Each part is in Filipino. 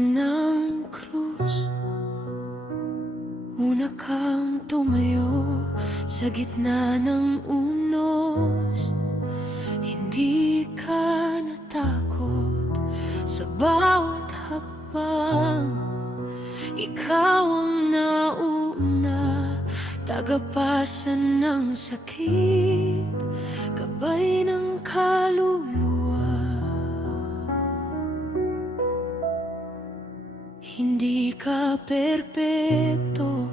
ng krus. Una kang tumayo sa gitna ng unos. Hindi ka natakot sa bawat hakbang. Ikaw ang nauna, tagapasan ng sakit, gabay ng kaluluwa. Hindi ka perpekto,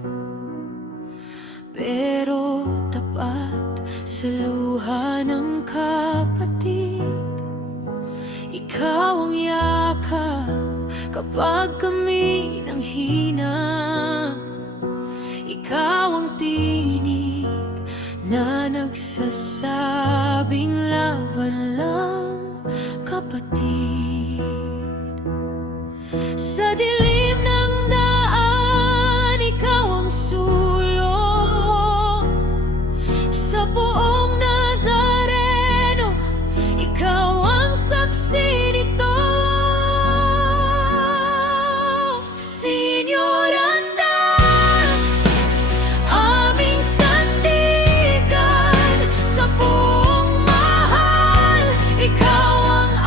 pero tapat sa luha ng kapatid. Ikaw ang yakap kapag kami nanghina. Ikaw ang tinig na nagsasabing laban lang, kapatid. Sa dilim ng daan, ikaw ang sulong. Sa poong Nazareno, ikaw ang saksi nito. Señor Andas, aming sandigan. Sa poong mahal, ikaw ang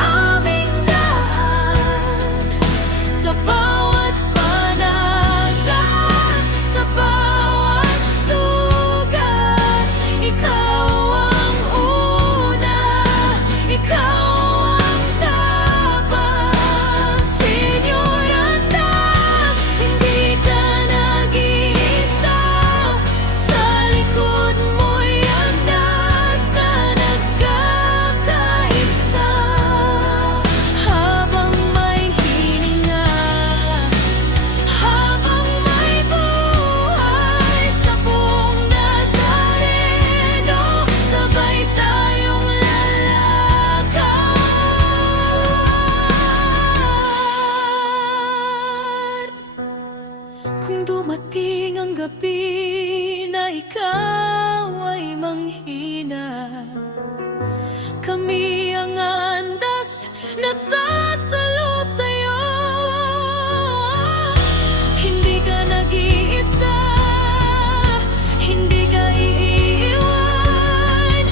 aming daan. Sa bawat panagda, sa bawat sugat, ikaw ang una, ikaw ang tapang. Señor Andas, hindi ka nag-iisa. Sa likod mo'y andas na nagkakaisa. Habang may hininga, habang may buhay, sa buong Nazareno, sabay tayong lalakad. Kung dumating ang gabi na ikaw ay manghina, kami ang andas na sasalo sa'yo. Hindi ka nag-iisa, hindi ka iiwan.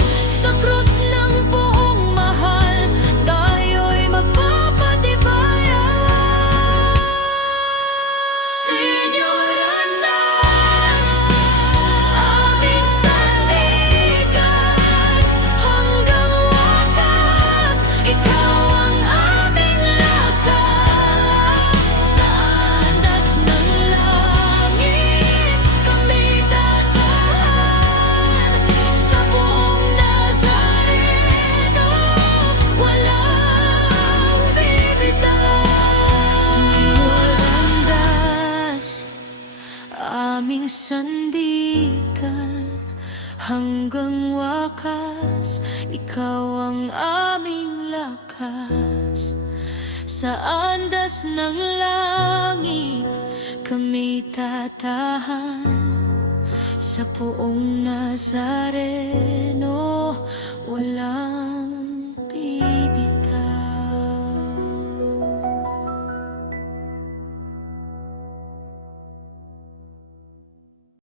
Sa krus ng buong mahal, tayo'y magpapatibayan. Señor Andas, aming sandigan. Hanggang wakas, ikaw ang aming lakas. Sa andas ng langit, kami tatahan. Sa buong Nazareno, walang bibitaw. Señor Andas, aming sandigan. Hanggang wakas, ikaw ang aming lakas. Sa andas ng langit, kami tatahan. Sa poong Nazareno, walang